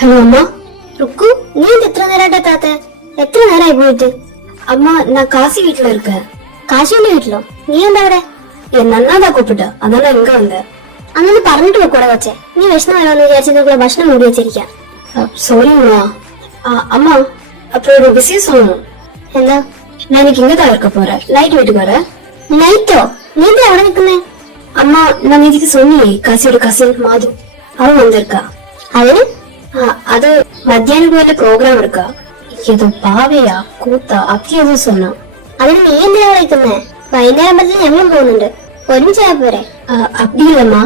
Hello അമ്മ. ருக்கு, நீ எத்தனை நேரம்டா தாத்த? எத்தனை நேரம் ஆகி போயிட்டு? அம்மா, நான் காசி வீட்டுல இருக்கேன். കാശിന്റെ വീട്ടിലോ? നീ എന്താ അവിടെ? என் அண்ணாதான் கூப்பிட்ட, அதனால இங்க வந்தேன். അങ്ങനെ പറഞ്ഞിട്ട് വെക്കൂടെ കൊച്ചെ. നീ വിഷമം വരാമെന്ന് വിചാരിച്ചതിനുള്ള ഭക്ഷണം മൂടി വെച്ചിരിക്കാം. സോറി அம்மா. அம்மா, அப்புறம் ஒரு விசேஷம். എന്താ? நான் இன்னைக்கு இங்கதான் இருக்க போறேன். நைட் வீட்டுக்கு வரேன். നൈറ്റോ? നീ എന്താ അവിടെ നിൽക്കുന്നേ? அம்மா, நான் இதுக்கு சொன்னியே, காசியோட கசின் மாது, அவன் வந்திருக்கா. അതിന്? அது மத்தியானம் போல ப்ரோக்ராம் இருக்கா. ஏதோ பாவையா கூத்தா அப்படி ஏதோ சொன்னான். അതിന് നീ എന്തിനാ അവിടെ നിൽക്കുന്നേ? വൈകുന്നേരം അമ്പലത്തിൽ ഞങ്ങളും പോകുന്നുണ്ട്. ഒരുമിച്ചാ പോരെ? அப்படி இல்லம்மா,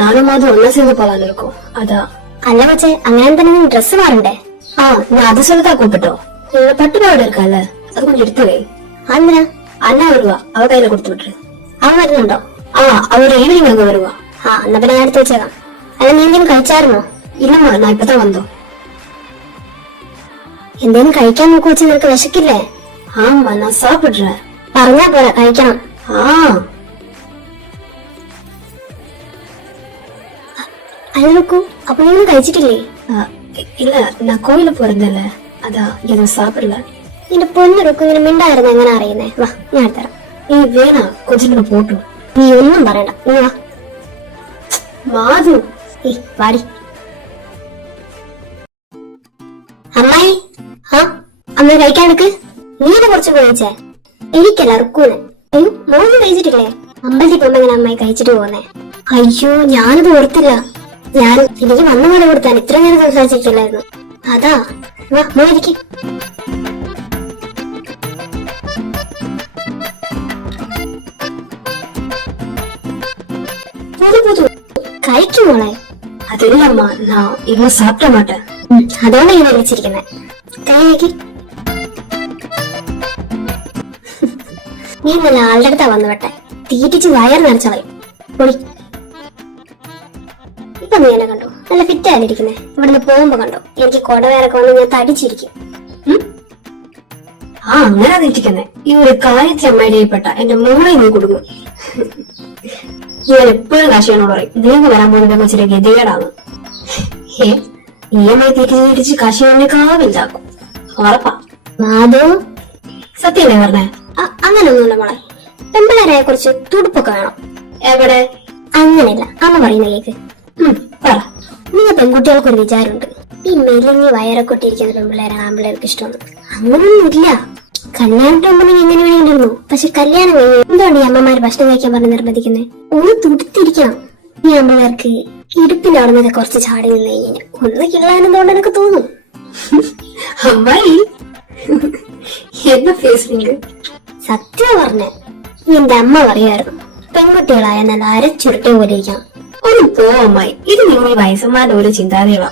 நானும் மாது ஒன்னா சேர்ந்து போலான்னு இருக்கோம். அதான். അല്ല കൊച്ചെ, അങ്ങനെ തന്നെ നീ ഡ്രസ് മാറണ്ടേ? நான் அது சொல்லதான் கூப்பிட்டோம். என்னோட பட்டுப்பாடு இருக்கால, அது கொஞ்சம் எடுத்து வை. എന്തിനാ? அண்ணா வருவா, அவ கையில கொடுத்து விட்டுரு. അവൻ വരുന്നുണ്ടോ? அவரு ஈவினிங் அங்க வருவா. എന്നാ പിന്നെ ഞാൻ എടുത്ത് വെച്ചേക്കാം. അല്ല നീ എന്തെങ്കിലും കഴിച്ചായിരുന്നോ? இல்லம்மா, நான் இப்பதான் வந்தோம். എന്തേലും കഴിക്കാൻ നോക്കു വെച്ച് നിനക്ക് വിശക്കില്ലേ? ஆமா, நான் சாப்பிடுறேன். പറഞ്ഞാ പോരാ, കഴിക്കണം. അല്ല നോക്കൂ, അപ്പൊ നീ കഴിച്ചിട്ടില്ലേ? இல்ல, நான் கோயில போறதில்ல, அதான் எதுவும் சாப்பிடல. നിന്റെ പൊന്നൊരുക്കും ഇങ്ങനെ മിണ്ടായിരുന്നു എങ്ങനെ അറിയുന്നേ? വാ, ഞാൻ തരാം. வேணா, கொஞ்சம் நேரம் போட்டும். നീ ഒന്നും പറയണ്ട, നീ വാ. மாது, വാടി. അമ്മായി, അമ്മ കഴിക്കാൻ എടുക്ക്. നീനെ കുറച്ച് കഴിച്ചേ? എനിക്കല്ല, റുക്കൂന്. അയ്യോ, മോന് കഴിച്ചിട്ടില്ലേ? അമ്പലത്തിൽ പോകുമ്പോ എങ്ങനെ അമ്മായി കഴിച്ചിട്ട് പോകുന്നേ? അയ്യോ, ഞാനത് ഓർത്തില്ല. ഞാൻ എനിക്ക് വന്ന പോലെ കൊടുത്താൻ ഇത്ര നേരം സംസാരിച്ചിട്ടില്ലായിരുന്നു. അതാ. വാ, മോനിക്ക്. കഴിക്കും മോളെ. அது இல்லம்மா, நான் இவ்வளவு சாப்பிட மாட்டேன். അതുകൊണ്ട് ഇങ്ങനെ വിളിച്ചിരിക്കുന്നേ. കഴിക്ക്. നീ ഇന്നലെ ആളുടെ അടുത്താ വന്നു വെട്ടെ. തീറ്റിച്ച് വയർ നിറച്ചളയും. പൊടി. ഇപ്പൊ നീ എന്നെ കണ്ടോ? നല്ല ഫിറ്റ് ആയിരിക്കുന്നേ. ഇവിടുന്ന് പോകുമ്പോ കണ്ടോ? എനിക്ക് കൊടവേറൊക്കെ വന്ന് ഞാൻ തടിച്ചിരിക്കും. അങ്ങനെ തെറ്റിക്കുന്നേ. ഈ ഒരു കാര്യത്തിൽ അമ്മയിൽപ്പെട്ട എന്റെ മോളെ നീ കൊടുക്കും. ഞാൻ എപ്പോഴും കാശിയോട് പറയും, നീങ്ങ് വരാൻ പോകുന്ന കൊച്ചിന്റെ ഗതികേടാണ്. EMI തിരിച്ച് കാശിയോടേക്കാവില്ലാക്കും. ഉറപ്പാ. അതോ സത്യല്ലേ പറഞ്ഞേ? അങ്ങനൊന്നുമില്ല മോളെ. പെമ്പിളാരെ കുറിച്ച് തുടുപ്പൊക്കെ വേണം. എവിടെ? അങ്ങനെയല്ല, അമ്മ പറയുന്ന കേക്ക്. പറ. നിങ്ങൾ പെൺകുട്ടികൾക്ക് ഒരു വിചാരമുണ്ട്, ഈ മെലിഞ്ഞ് വയറൊക്കെ ഇട്ടിരിക്കുന്ന പെൺപിള്ളേരെ ആൺപിള്ളേർക്ക് ഇഷ്ടമാണ്. അങ്ങനൊന്നുമില്ല. കല്യാണത്തിന് എങ്ങനെ വേണ്ടിയിരുന്നു. പക്ഷെ കല്യാണം കഴിഞ്ഞ് എന്തുകൊണ്ട് ഈ അമ്മമാര് ഭക്ഷണം കഴിക്കാൻ പറഞ്ഞ് നിർബന്ധിക്കുന്നത്? ഒന്ന് തുടുത്തിരിക്കണം. ഈ ആൺപിള്ളേർക്ക് ഇടുപ്പിന്റെ അവിടെ നിന്നൊക്കെ കുറച്ച് ചാടി നിന്ന് കഴിഞ്ഞാൽ ഒന്ന് കിള്ളാനെന്തുകൊണ്ട് എനിക്ക് തോന്നും. അമ്മായി എന്താ ഫേസ്ബുക്ക്? സത്യം പറഞ്ഞ എന്റെ അമ്മ പറയായിരുന്നു, പെൺകുട്ടികളായ നല്ല അരച്ചുരുട്ടെ പോലെ ഇരിക്കണം. ഒന്ന് പോ അമ്മായി, ഇത് നിങ്ങൾ ഈ വയസ്സന്മാരുടെ ഓരോ ചിന്താഗതികളാ.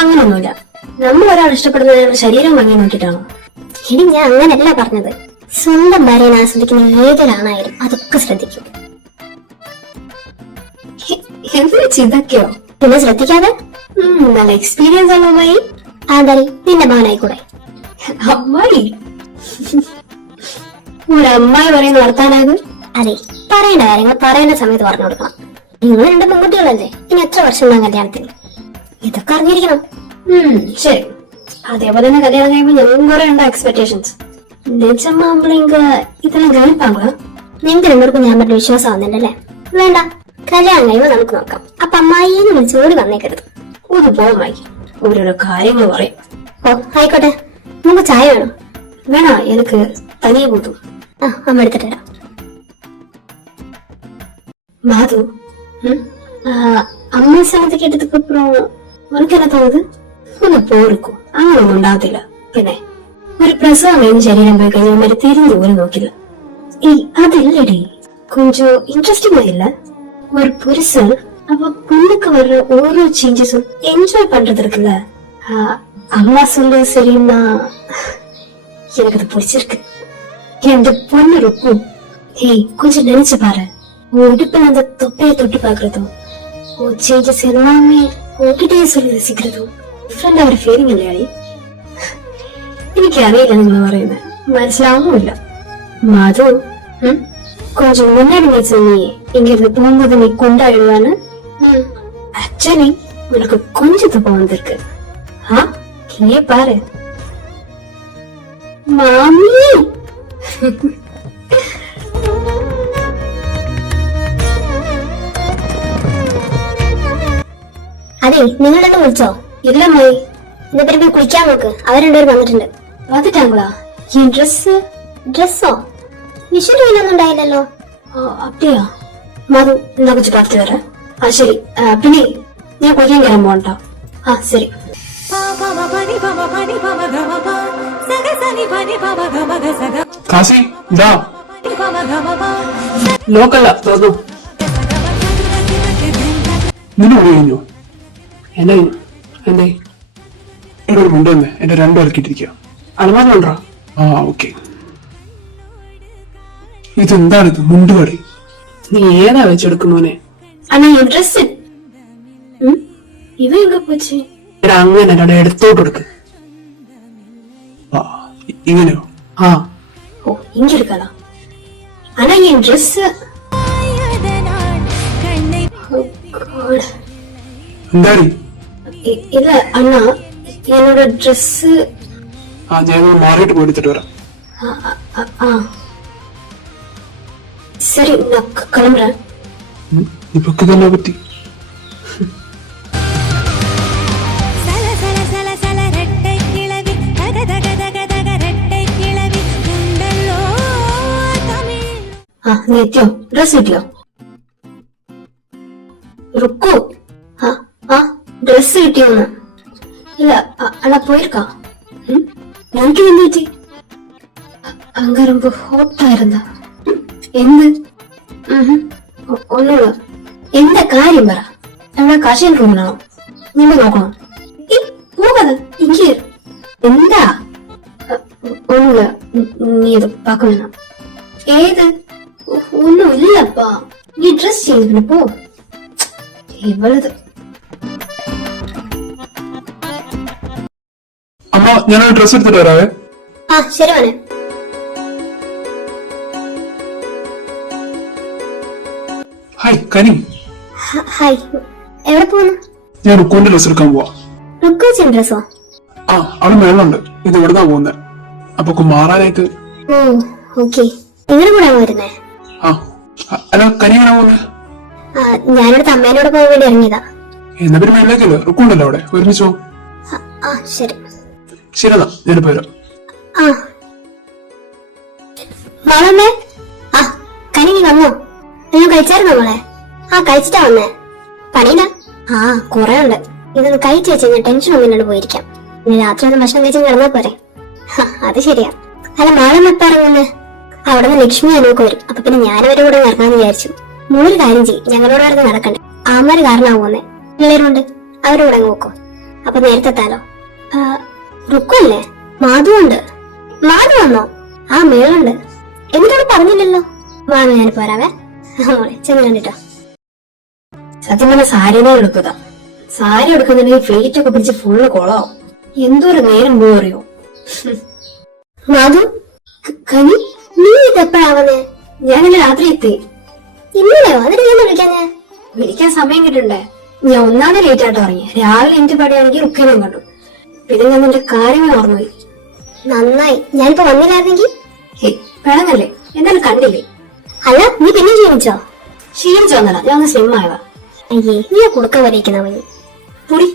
അങ്ങനൊന്നുമില്ല. നമ്മൾ ഒരാൾ ഇഷ്ടപ്പെടുന്നത് ശരീരം ഭംഗി നോക്കിയിട്ടാണോ? ഇനി ഞാൻ അങ്ങനല്ല പറഞ്ഞത്. സ്വന്തം ഭാര്യനെ ആസ്വദിക്കുന്ന ഏതൊരാണായാലും അതൊക്കെ ശ്രദ്ധിക്കും. ഇതൊക്കെയോ? പിന്നെ ശ്രദ്ധിക്കാതെ? നല്ല എക്സ്പീരിയൻസ് ആണോ അമ്മായി? ആദാരി, നിന്റെ മകനായിക്കൂടെ? അമ്മായി ഒരു അമ്മായി പറയുന്ന വർത്താനായത്? അതെ, പറയേണ്ട കാര്യങ്ങൾ പറയേണ്ട സമയത്ത് പറഞ്ഞു കൊടുക്കണം. നിങ്ങൾ രണ്ട് പെൺകുട്ടികളല്ലേ, ഇനി എത്ര വർഷം ഉണ്ടാകും കല്യാണത്തിന്? ഇതൊക്കെ അറിഞ്ഞിരിക്കണം. ശരി. അതേപോലെ തന്നെ കല്യാണം കഴിയുമ്പോൾ ഞങ്ങളും കുറെ ഉണ്ട് എക്സ്പെക്ടേഷൻസ്. ഇതെല്ലാം ഗണിപ്പാങ്ക. നിങ്ങൾക്ക് രണ്ടുപേർക്കും ഞാൻ പറഞ്ഞ വിശ്വാസം വന്നിട്ടല്ലേ? വേണ്ട, കല്യാണം കഴിയുമ്പോൾ നമുക്ക് നോക്കാം. അപ്പൊ അമ്മായിന്ന് വിളിച്ചോടി വന്നേക്കരുത്. ഒന്ന് പോമായി ഓരോരോ കാര്യങ്ങൾ പറയും. ആയിക്കോട്ടെ. നമുക്ക് ചായ വേണം? വേണ, എനിക്ക് തനിയെ കൂട്ടും. അമ്മ എടുത്തിട്ട് തരാം. മാധു, അമ്മ സ്ഥലത്ത് കേട്ടதுக்கு அப்புறம் உனக்கு என்ன തോന്നുന്നത്? ഒന്ന് പോർക്കും. അങ്ങനൊന്നും ഉണ്ടാകത്തില്ല. പിന്നെ ഒരു പ്രസവം കഴിഞ്ഞ് ശരീരം പോയി കഴിഞ്ഞാൽ മറ്റേ തിരിഞ്ഞു പോലും നോക്കില്ല. അതില്ലടി, கொஞ்சம் இன்ட்ரெஸ்டிங்கா இல்ல? ஒரு புருஷன் அவ பொண்ணுக்கு வர்ற ஓரோ சேஞ்சஸும் என்ஜாய் பண்றது இருக்குல்ல, அம்மா சொல்லு சரின்னா எனக்கு அது பிடிச்சிருக்கு. என் பொண்ணு இருக்கும். கொஞ்சம் நினைச்சு பாரு, உன் இடுப்பில் அந்த தொப்பையை தொட்டு பாக்குறதும் உன் சேஞ்சஸ் எல்லாமே உன்கிட்டயே சொல்லி ரசிக்கிறதும் டிஃப்ரெண்ட் ஒரு ஃபீலிங் இல்லையாடி? എനിക്ക് അറിയില്ല നിങ്ങൾ പറയുന്നത്, മനസ്സിലാവുന്നില്ല. മാധു, கொஞ்சம் முன்னாடி நீ சொன்னியே இங்க இருந்து போகும்போது நீ கொண்டாடுவான்னு. ஆக்சுவலி உனக்கு கொஞ்சம் தப்பா வந்திருக்கு. हाँ ये पार है मामी അതെ നിങ്ങൾ എന്നെ വിളിച്ചോ? ഇല്ല മായി എന്നിട്ട് പോയി കുളിക്കാൻ നോക്ക്. അവർ രണ്ടുപേരും വന്നിട്ടുണ്ട്. வந்துட்டாங்களா என் ட்ரெஸ் ഡ്രസ്സോ? വിഷുവിന് ഇതിനൊന്നും ഉണ്ടായില്ലല്ലോ. அப்படியா മധു എന്നാ കൊച്ചു பார்த்து വരാം. ആ ശരി പിന്നെ ഞാൻ കുളിക്കാൻ കയറാൻ പോകട്ടോ. ആ ശരി കാശി ഇതാ ലോക്കല്ല തോന്നു നിന്നെ വിളി കഴിഞ്ഞു എന്നെ എന്തേ എന്റെ ഒരു മുണ്ട് തന്നെ എന്റെ രണ്ടു ഇറക്കിയിട്ടിരിക്കുക അലമാരുണ്ടോ ആ ഓക്കെ ഇതെന്താണിത് മുണ്ടുകടി നീ ഏതാ വെച്ചെടുക്കുന്നോനെ ஆனா என் ட்ரெஸ் இவன் எங்க போச்சு അങ്ങനെ എന്റെ എടുത്തോട്ട് എടുക്ക് ആ ഇങ്ങനെയോ ആ ஓ இங்க இருக்காளா ஆனா என் ட்ரெஸ் എന്താടി இல்ல அண்ணா என்னோட ட்ரெஸ் ആ ഞാൻ മാറിയിട്ട് പോയി എടുത്തിട്ട് വരാം சரி நான் கிளம்புறேன் ഇപ്പൊക്കെ തന്നെ പറ്റി നീ എത്തിയോ ഡ്രസ് കിട്ടിയോ റുക്കു ഡ്രസ് കിട്ടിയോന്ന് ഇല്ല അണ്ണാ പോയിരിക്കാ എനിക്ക് എന്ത് പറ്റി അങ്ക ரொம்ப ஹாட்டா இருந்தா എന്ത് ഒന്നുമില്ല എന്താ കാര്യം പറ എന്നാ കഷൻ റൂമിലാണോ നിങ്ങൾ നോക്കണം പോകാതെ എനിക്ക് എന്താ ഒന്നുമില്ല നീ ഇത് പാക്കണം ഏത് ഒന്നും ഇല്ലപ്പാ നീ ഡ്രസ് ചെയ്തിട്ട് പോ ഇവളത് അമ്മ ഞാനൊരു ഡ്രസ് എടുത്തിട്ട് വരാവേ ആ ശരി മോനെ. ഹായ് കനി ഹായ്. എവിടെ പോകുന്നു? ഞാൻ റുക്കുവിന്റെ ഡ്രസ് എടുക്കാൻ പോവാ റുക്കോച്ചിൻ ഡ്രസ്സോ? ആ അവിടെ മേളുണ്ട് ഇത് ഇവിടുന്നാ പോകുന്നത് അപ്പൊ മാറാനായിട്ട് ഓ ഓക്കെ. നിങ്ങളുടെ കൂടെ വരുന്നേ? ആ അല്ല കനി എങ്ങനെ പോകുന്നത് ഞാനിവിടെ അമ്മേനോട് പോകാൻ വേണ്ടി ഇറങ്ങിയതാ. എന്നാ പിന്നെ മേളിലേക്കല്ലോ റുക്കുണ്ടല്ലോ അവിടെ ഒരുമിച്ചോ ആ ശരി ശരിതാ ഞാനിപ്പോ വരാം ആ മോളമ്മേ. ആ കനി നീ വന്നോ? നിങ്ങൾ കഴിച്ചായിരുന്നോ മോളെ? ആ കഴിച്ചിട്ടാ വന്നേ. പണിയില്ല? ആ കുറെ ഉണ്ട്. ഇതൊന്ന് കഴിച്ചു വെച്ച് ഞാൻ ടെൻഷൻ ഒന്നിനോട് പോയിരിക്കാം. ഇനി രാത്രി ഒന്ന് ഭക്ഷണം കഴിച്ച് കിടന്നാ പോരെ? അത് ശരിയാ. അല്ല മോളമ്മ എപ്പ ഇറങ്ങുന്നേ? അവിടെ നിന്ന് ലക്ഷ്മി അനുവൊക്കെ വരും. അപ്പൊ പിന്നെ ഞാനവരുടെ കൂടെ ഇറങ്ങാന്ന് വിചാരിച്ചു. മൂന്ന് കാര്യം ചെയ്യും, ഞങ്ങളോട് വരുന്ന നടക്കണ്ടേ. ആമാര് കാരണമാവുന്നേ. പിള്ളേരുണ്ട്, അവരുടെ കൂടെ നോക്കോ. അപ്പൊ നേരത്തെ എത്താലോ. റുക്കല്ലേ? മാധു ഉണ്ട്. മാധു വന്നോ? ആ മേളുണ്ട്. എന്നിട്ടോട് പറഞ്ഞില്ലല്ലോ. വാങ്ങ ഞാനിപ്പോ വരാവേ. മോളെ ചെന്ന് കണ്ടിട്ടോ. സത്യം പറഞ്ഞ സാരിനെ എടുക്കുക. സാരി എടുക്കുന്നതിന് ഫ്ലീറ്റ് ഒക്കെ പിടിച്ച് ഫുള്ള് കൊളാവും. എന്തോരം നേരം പോറിയോ. മാധു കനി നീ ഇതെപ്പോഴാവുന്നേ? ഞാനിന്ന് രാത്രി എത്തി. ഇന്നലെയോ? അതിന് ഞാൻ വിളിക്കാഞ്ഞേ? വിളിക്കാൻ സമയം കിട്ടണ്ടേ. ഞാൻ ഒന്നാമത് ലേറ്റ് ആയിട്ട് ഇറങ്ങി. രാവിലെ എനിക്ക് പടിയാണെങ്കിൽ റുക്കിനും കണ്ടു. പിന്നെ ഞാൻ നിന്റെ കാര്യങ്ങൾ ഓർമ്മപോയി. നന്നായി. ഞാനിപ്പോ വന്നില്ലായിരുന്നെങ്കിൽ വേണമെന്നല്ലേ എന്തായാലും കണ്ടില്ലേ. അല്ല നീ പിന്നെ ക്ഷീണിച്ചോ? ക്ഷീണിച്ചോന്നല്ല, ഞാൻ ഒന്ന് സ്ലിം ആയതാ. അയ്യേ നീ കൊടുക്കാൻ വരയ്ക്കുന്ന പോയി പൊടി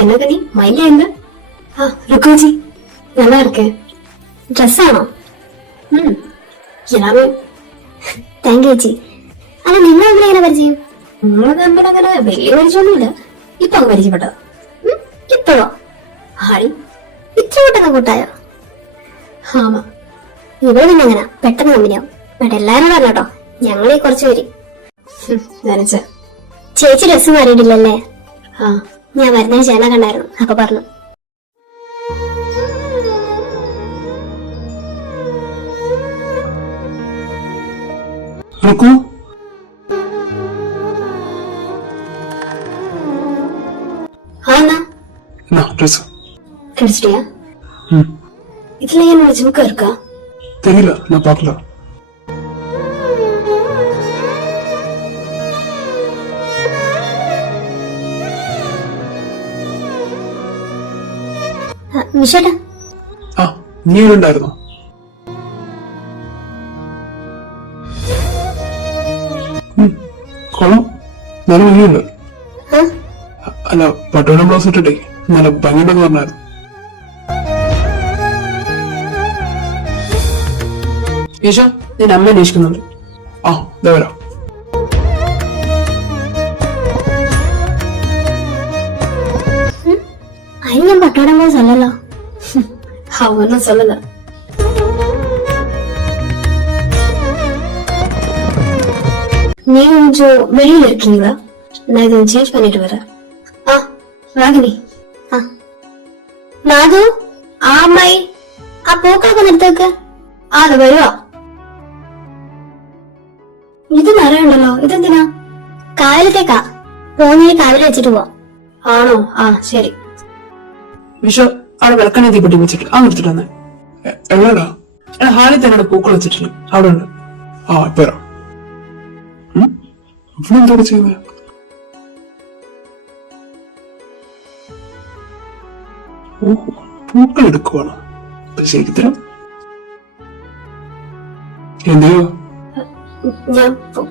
എന്നൊക്കെ നീ മൈൻഡ് എന്ത്. ആ റുക്കോജി நல்லா இருக்கேன். ഡ്രസ്സാണോ? ഞാന് താങ്ക് യു ചേച്ചി. അല്ല നിങ്ങൾ തമ്മിൽ എങ്ങനെ പരിചയം? നിങ്ങള് തമ്മിൽ അങ്ങനെ വലിയ പരിചയമൊന്നുമില്ല. ഇപ്പൊ അങ്ങ് പരിചയപ്പെട്ടതാ. ഇപ്പോഴോ? ആരി ഇത്ര പെട്ടെന്ന് കൂട്ടായോ? ആമാ ഇവിടെ പിന്നെ എങ്ങനെ പെട്ടെന്ന് കമ്പനിയാവും. ഇവിടെ എല്ലാരും പറഞ്ഞോട്ടോ, ഞങ്ങളീ കുറച്ച് പേര്. നനച്ച ചേച്ചി ഡ്രസ് മാറിയിട്ടില്ലല്ലേ? ആ ഞാൻ വരുന്നതിന് ചേന കണ്ടായിരുന്നു, അപ്പൊ പറഞ്ഞു. റുക്കു ஆனா എന്നാ ഡ്രസ് கிடைச்சிட்டியா? இதுல என்னோட ஜிமுக்கா இருக்கா? தெரியல நான் பார்க்கல. വിഷേട്ടാ ആ നീ ഇവിടെ ഉണ്ടായിരുന്നോ? കൊള്ളാം, നല്ല ഭംഗിയുണ്ട്. അല്ല, പട്ടുവട ബ്ലൗസ് ഇട്ടിട്ടേ നല്ല ഭംഗിയുണ്ടെന്ന് പറഞ്ഞായിരുന്നു. യേശ, ഞാൻ അമ്മ അന്വേഷിക്കുന്നുണ്ട്. ആ ഇതാ വരാം. അതിന് ഞാൻ പട്ടോടം ബ്ലൗസ് അല്ലല്ലോ. ஒன்னும் சொல்லல. நீங்க கொஞ்சம் வெளியில இருக்கீங்களா? நான் இதை சேஞ்ச் பண்ணிட்டு வரேன். ஆ ராகினி. ആ നാദു ஆமாய். ആ പൂക്കളൊക്കെ നിർത്തേക്ക്. അത് വരുവാ. ഇത് നിറയുണ്ടല്ലോ, ഇതെന്തിനാ? കാവിലത്തേക്കാ. പോകുന്നതിന് കാവിൽ വെച്ചിട്ട് പോവാം. ആണോ? ആ ശരി. വിഷു അവിടെ വിളക്കണ തീപ്പെട്ടി വെച്ചിട്ട് ആ എടുത്തിട്ട് വന്നേ. എവിടെടാ? ഹാളിൽ തന്നെ പൂക്കൾ വെച്ചിട്ടില്ല, അവിടെ ഉണ്ട്. ആ ഇപ്പൊ വരാം. ഇവിടെ എന്താണ് ചെയ്യുന്നത്? ഓ, പൂക്കൾ എടുക്കുവാണ്. ശരിത്തരം എന്തെയോ ഞാൻ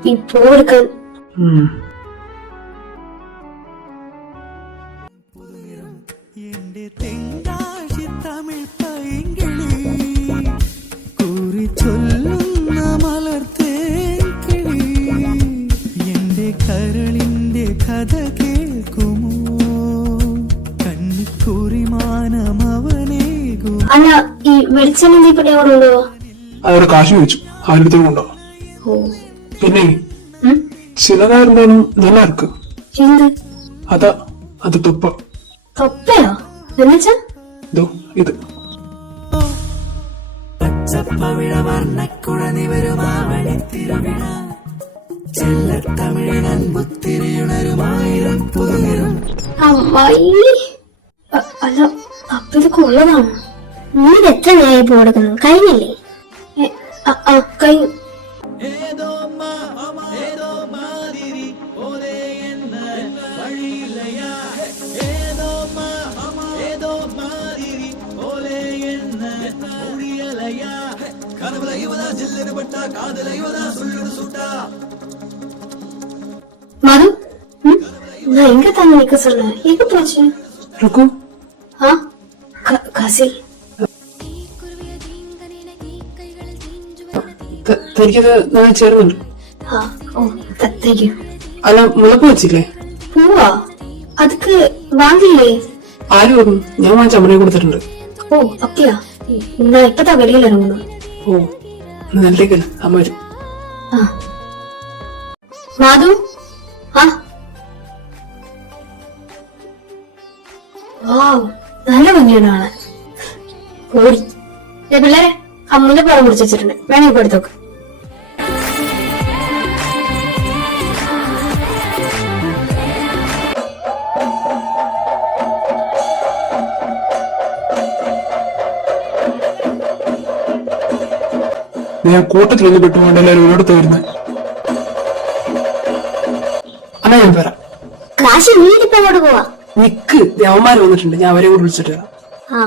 ഈ പൂവെടുക്കാൻ. കരളിന്റെ കഥ കേൾക്കുമോ കണ്ണിക്കുറിമാനമവനേകു. അല്ല, ഈ വെളിച്ചെണ്ണ തീപ്പെട്ടി അവിടെ ഉണ്ടോ? അതൊരു കാശ് വെച്ചു, ആയിരത്തോളം കൊണ്ടോ. ഓ പിന്നെ ചിലതായിരുന്നാലും നല്ല ഇറക്ക്. എന്ത്? അതാ അത് തുപ്പ. തൊപ്പയോ? എന്നുവെച്ചാ ഇതോ ഇത്. പച്ചപ്പവിഴ വർണ്ണക്കുഴനി വരുമാവണി തിരുവിഴ ചെല്ലത്തമിഴൻ മുത്തിരിയുണരുമായിരം പുതുനിരും. അമ്മായി. അല്ല, അപ്പൊ ഇത് കൊള്ളതാണോ? നീ ഇത് എത്ര നേരം പൂ കൊടുക്കുന്നു? കഴിഞ്ഞില്ലേ? കഴിഞ്ഞു. ഏതോ മാതിരി പോലെ എന്ന വഴിയില്ലയാ. ഏതോ മാതിരി പോലെ എന്ന ഒഴിയലയാ. കനവുല യുവത ജില്ലന് പെട്ട കാതല യുവത സുള്ളുడు சுட்டா. மது, நான் எங்க தாங்க நிக்க சொன்னேன்? எங்க போச்சு? ருக்கு. ஆ കാസിൽ. തനിക്കത് ഞാൻ ചേർന്നുണ്ട്. ഓ താങ്ക് യു. അല്ല, മുളപ്പ് വെച്ചില്ലേ? പൂവാ? அதுக்கு வாங்கிല്ലേ? ആര് വരും? ഞാൻ വാങ്ങിച്ച അമ്മനെ കൊടുത്തിട്ടുണ്ട്. ഓ അപ്പയാ, ഞാൻ ഇപ്പതാ വെളിയിൽ ഇറങ്ങുന്നു. ഓ നല്ലേക്കല്ല, അമ്മ വരും. മാധു. നല്ല ഭംഗിയാണ് കാണാൻ. ഓടി പിള്ളേരെ, അമ്മൂന്റെ പഴം കുടിച്ച് വെച്ചിട്ടുണ്ട്, വേണേ ഇപ്പൊ എടുത്തോക്ക്. ഞാൻ കൂട്ടത്തിലൊന്ന് പെട്ടുകൊണ്ട് എല്ലാവരും ഒരിടത്ത് വരുന്നത്. അല്ല, ഞാൻ വരാം. കാശി നീ ഇതിപ്പോ അങ്ങോട്ട് പോവാ. നിക്ക്, ദേവന്മാര് വന്നിട്ടുണ്ട്, ഞാൻ അവരെ കൂടെ വിളിച്ചിട്ട് വരാം. ആ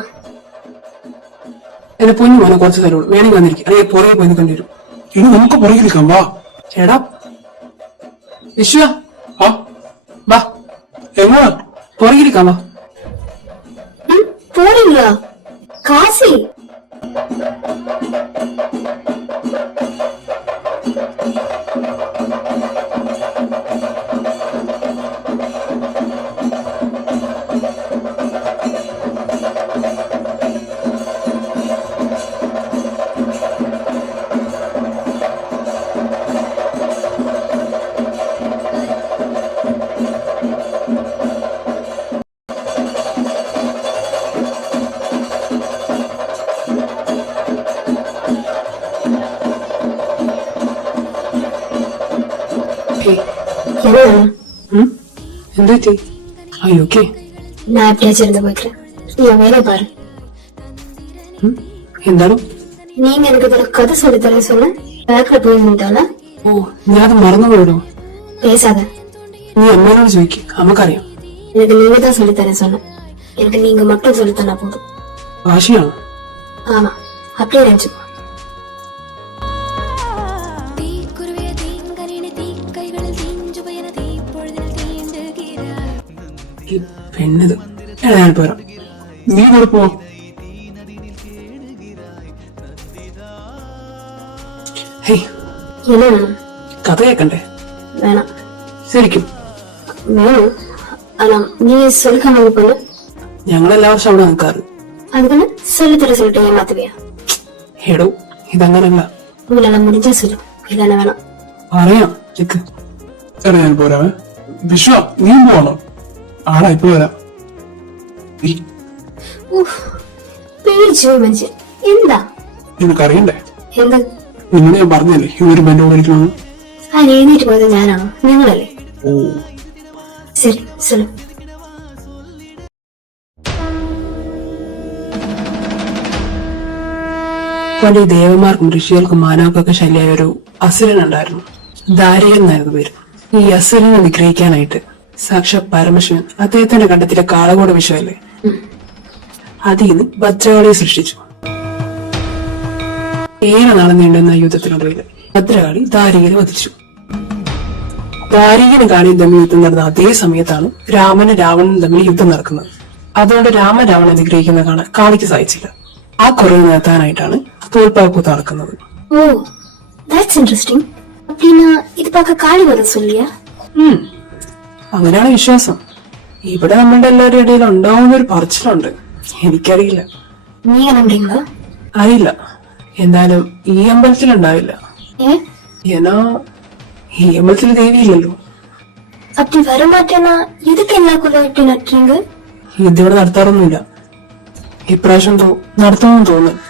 എന്റെ പൊന്നു മോനെ കുറച്ച് സ്ഥലമുള്ളൂ, വേണമെങ്കിൽ വന്നിരിക്കും, അല്ലെങ്കിൽ പുറകെ പോയി നിൽക്കേണ്ടി വരും. ഇനി നമുക്ക് പുറകെ നിൽക്കാം, വാ. എടാ വിശ്വ, വാ. എങ്ങോട്ടാ? പുറകിരിക്കാം, വാ. പോണില്ല കാശി. എന്താ ഓക്കെ? நான் எப்படியாச்சும் இருந்து போய்க்கிறேன், நீ வேலை பாரு. എന്താണ്? நீங்க எனக்கு இதோட கதை சொல்லித்தரேன் சொன்ன, பேக்ல போய் நின்றால. ഓ, ഞാൻ അത് മറന്നു പോയിടോ. பேசாத, നീ അമ്മേനോട് ചോദിക്കും, അമ്മക്കറിയാം. எனக்கு நீங்க தான் சொல்லித்தரேன் சொன்ன, எனக்கு நீங்க மட்டும் சொல்லித்தனா போதும். വാശിയാണോ? ஆமா அப்படியே நினைச்சுக்கோ. ഈ പെണ്ണത് ഞാൻ പോരാ. നീ കൂടെ പോ. ഹേയ്, என்ன வேணும்? കഥ കേക്കണ്ടേ? வேணாம். ശരിക്കും வேணும். ஆனா நீ சொல்லிக்காம அங்க போன ഞങ്ങളെല്ലാ വർഷം അവിടെ നിൽക്കാറ്. அதுக்குன்னு சொல்லித்தர சொல்லிட்டு ஏமாத்துவியா? എടോ, ഇതങ്ങനല്ല. உங்களால முடிஞ்சா சொல்லு, இல்லைன்னா வேணாம். പറയാം, ചെക്ക്. എടാ ഞാൻ പോരാവേ. വിശ്വ നീ പോണോ? ആടാ ഇപ്പൊ വരാം. പേടിച്ചു മനുഷ്യൻ. എന്താ നിനക്കറിയണ്ടേ? എന്ത്? നിന്നോട് ഞാൻ പറഞ്ഞല്ലേ ഇവര് ബന്ധം ഇരിക്കണമെന്ന്. ആ എഴുന്നേറ്റ് പോയത് ഞാനാണോ? നിങ്ങളല്ലേ? ഓ ശരി, சொல்லு. പണ്ട് ഈ ദേവന്മാർക്കും ഋഷികൾക്കും മാനവർക്കൊക്കെ ശല്യമായ ഒരു അസുരൻ ഉണ്ടായിരുന്നു. ദാരികൻ എന്നായിരുന്നു പേര്. ഈ അസുരനെ നിഗ്രഹിക്കാനായിട്ട് സാക്ഷാത് പരമശിവൻ അദ്ദേഹത്തിന്റെ കണ്ടത്തിലെ കാളകോട വിഷമല്ലേ, അതിൽ നിന്ന് ഭദ്രകാളിയെ സൃഷ്ടിച്ചു. ഏറെ നാളെ നീണ്ടുന്ന യുദ്ധത്തിനൊടുവിൽ ഭദ്രകാളി ദാരികനെ വധിച്ചു. ദാരികനും കാളിയും തമ്മിൽ യുദ്ധം നടന്ന അതേ സമയത്താണ് രാമനും രാവണനും തമ്മിൽ യുദ്ധം നടക്കുന്നത്. അതുകൊണ്ട് രാമൻ രാവണനെ നിഗ്രഹിക്കുന്ന കാണാൻ കാളിക്ക് സാധിച്ചില്ല. ആ കുറവ് നികത്താനായിട്ടാണ് തോൽപ്പായ്പൂത്ത് നടക്കുന്നത്. ஓ, that's interesting. அப்படின்னா இது பார்க்க காளி வர சொல்லியா? അങ്ങനെയാണ് വിശ്വാസം. ഇവിടെ നമ്മളുടെ എല്ലാവരുടെ ഇടയിൽ ഉണ്ടാവുന്ന ഒരു പറച്ചിലുണ്ട്. എനിക്കറിയില്ല. நீங்க நம்புறீங்களா? അറിയില്ല. എന്തായാലും ഈ അമ്പലത്തിൽ ഉണ്ടാവില്ല. ஏன்னா ഈ അമ്പലത്തിൽ ദേവിയില്ലല്ലോ. அப்படி வரமாட்டேன்னா எதுக்கு எல்லா குலம் இப்படி நட்டுறீங்க? ഇതിവിടെ നടത്താറൊന്നുമില്ല. ഇപ്രാവശ്യം നടത്തുമെന്ന് തോന്നുന്നു.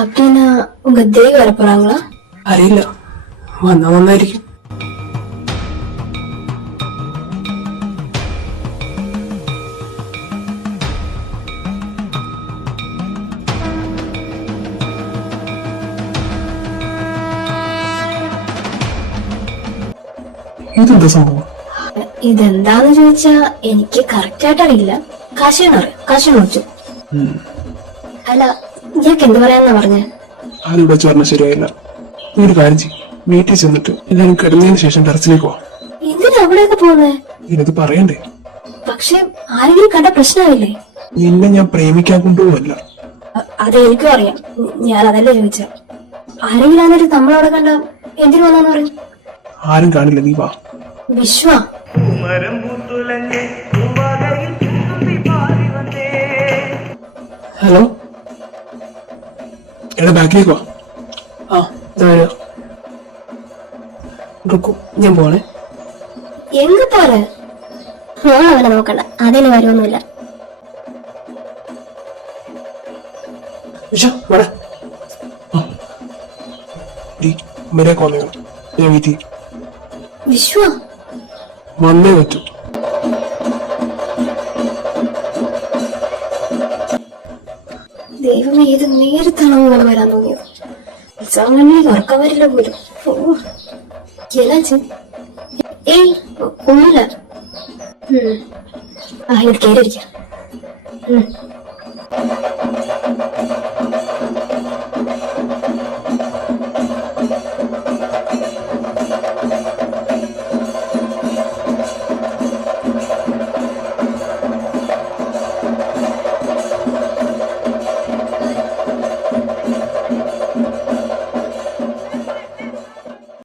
அப்படின்னா உங்க தேவி வர போறாங்களா? അറിയില്ല. വന്നാ നന്നായിരിക്കും. ഇതെന്താ സംഭവം? ഇതെന്താന്ന് ചോദിച്ചാ എനിക്ക് കറക്റ്റ് ആയിട്ട് അറിയില്ല. കാശിയാണറിയാം, കാശിയാണ് വെച്ചു. അല്ല, ഇയാൾക്ക് എന്ത് പറയാന്നാ പറഞ്ഞേ? ആരും വെച്ച് പറഞ്ഞാൽ ശരിയായില്ല. നീ ഒരു കാര്യം ചെയ്യും, വീട്ടിൽ ചെന്നിട്ട് എല്ലാരും കിടന്നതിന് ശേഷം ടെറസിലേക്ക് പോവാം. എന്തിനാ അവിടെയൊക്കെ പോകുന്നേ? ഇന്നത് പറയണ്ടേ? പക്ഷെ ആരെങ്കിലും കണ്ട പ്രശ്നമായില്ലേ? നിന്നെ ഞാൻ പ്രേമിക്കാൻ കൊണ്ടുപോവല്ല. അത് എനിക്കും അറിയാം. ഞാൻ അതല്ലേ ചോദിച്ച. ആരെങ്കിലും എന്നിട്ട് നമ്മളവിടെ കണ്ട എന്തിനു വന്നാന്ന് പറഞ്ഞു? ആരും കാണില്ല, നീ വാ. വിശ്വ, ഹലോ. എടാ ബാക്കിലേക്ക് വാ. ആ, ഇതാ വരിക. റുക്കു, ഞാൻ പോണേ. എങ്ക പോരെ? അവനെ നോക്കണ്ട, അതിന് വരുമൊന്നുമില്ല. വിശ്വ വേണേ. മെരെ കോളേജ് ഞാൻ വീട്ടിൽ വിശ്വ, വന്നേ പറ്റൂ. ദൈവമേ, ഏത് നേരത്താണ് അങ്ങനെ വരാൻ തോന്നിയത്? ഉത്സവങ്ങളിലേക്ക് ഉറക്കം വരില്ല പോലും. ഏയ്, ഒന്നുമില്ല. ആ, ഇത് കയറിയിരിക്കാം.